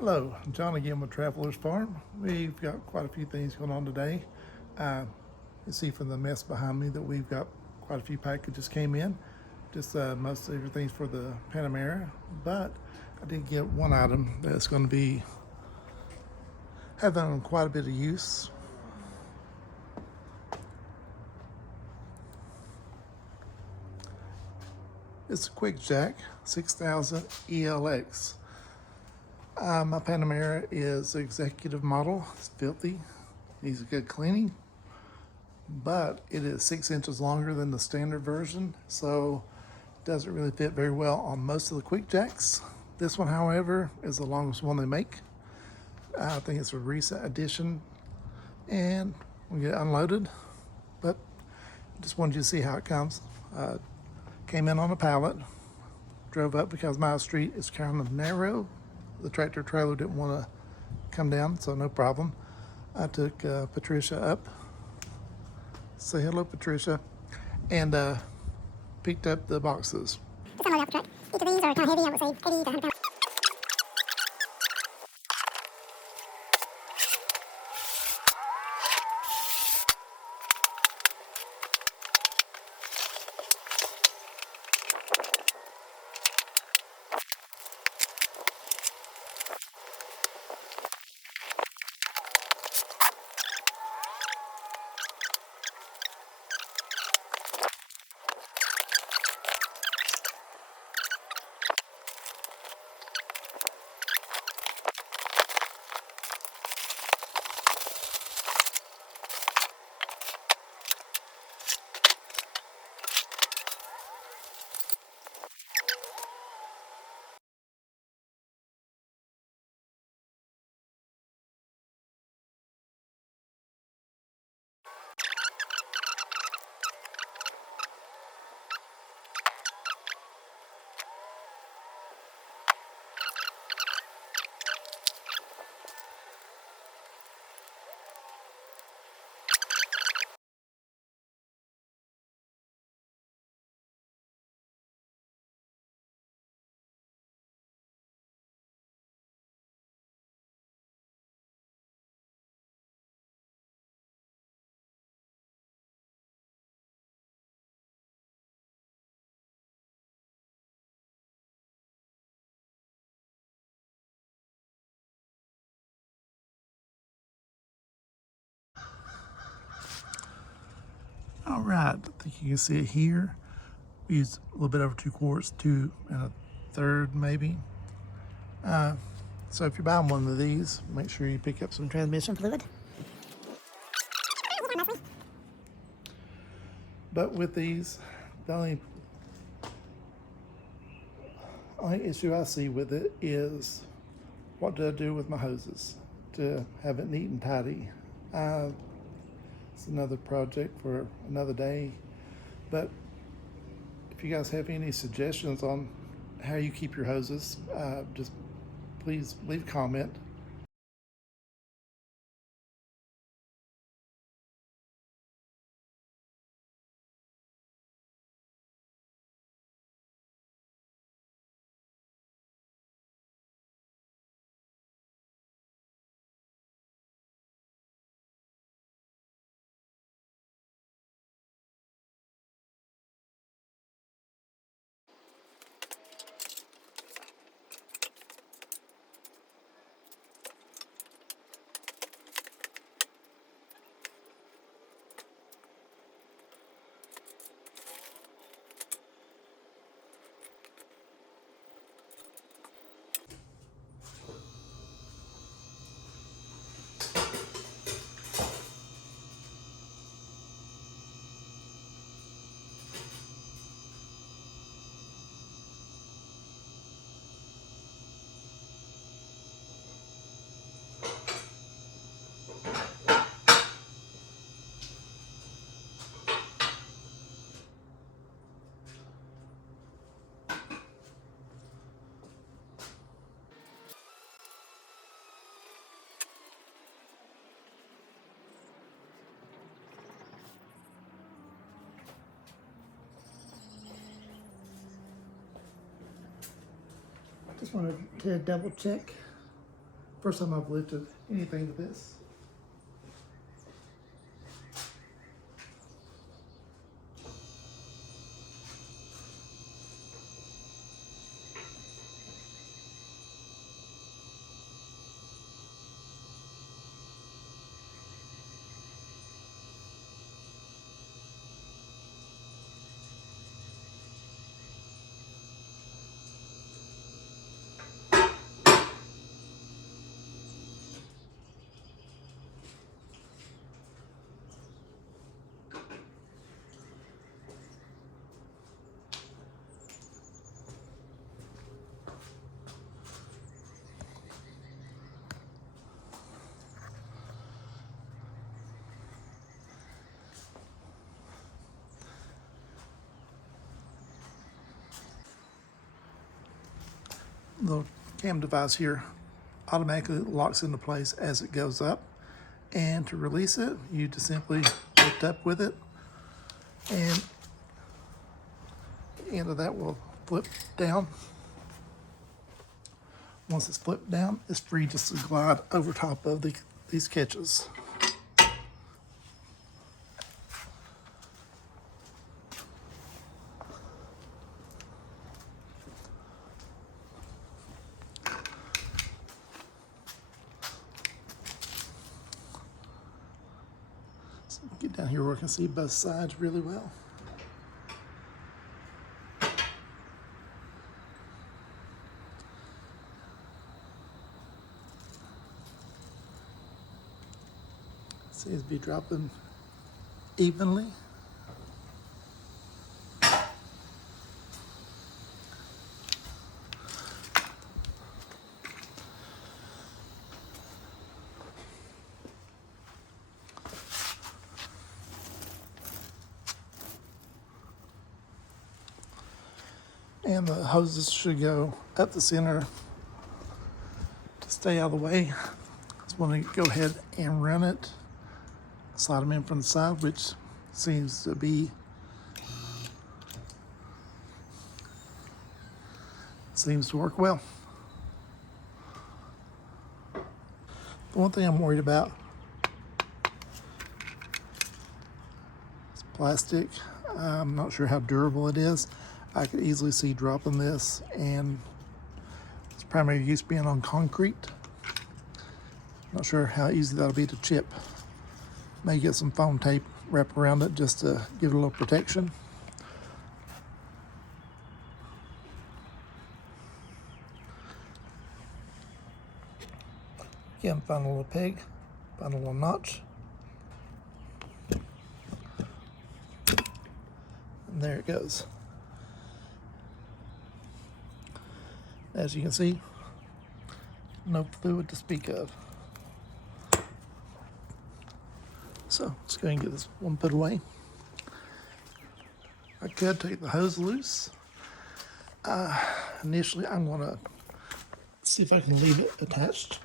Hello, John again with Traveler's Farm. We've got quite a few things going on today. You see from the mess behind me that we've got quite a few packages came in. Just most of everything's for the Panamera, but I did get one item that's going to be having quite a bit of use. It's a QuickJack 6000 ELX. My Panamera is executive model. It's filthy, needs a good cleaning, but it is 6 inches longer than the standard version, so it doesn't really fit very well on most of the QuickJacks. This one, however, is the longest one they make. I think it's a recent addition, and we get it unloaded, but just wanted you to see how it comes. Came in on a pallet, drove up because my street is kind of narrow. The tractor trailer didn't want to come down, so no problem. I took Patricia up. Say hello, Patricia. And picked up the boxes. Just unload out the truck. Each of these are kind of heavy. I would say 80 to 100 pounds. All right, I think you can see it here. We used a little bit over 2 quarts, 2 1/3 maybe. So if you're buying one of these, make sure you pick up some transmission fluid. But with these, the only issue I see with it is, what do I do with my hoses to have it neat and tidy? It's another project for another day, but if you guys have any suggestions on how you keep your hoses, just please leave a comment. Just wanted to double check First time I've lifted anything to this. The cam device here automatically locks into place as it goes up, and to release it you just simply lift up with it, and the end of that will flip down. Once it's flipped down, it's free just to glide over top of these catches. So get down here where I can see both sides really well. Seems to be dropping evenly. And the hoses should go up the center to stay out of the way. Just want to go ahead and run it, slide them in from the side, which seems to work well. The one thing I'm worried about is plastic. I'm not sure how durable it is. I could easily see dropping this, and its primary use being on concrete. Not sure how easy that'll be to chip. May get some foam tape wrapped around it just to give it a little protection. Again, find a little peg, find a little notch. And there it goes. As you can see, no fluid to speak of. So let's go ahead and get this one put away. I could take the hose loose. Initially, I'm going to see if I can leave it attached.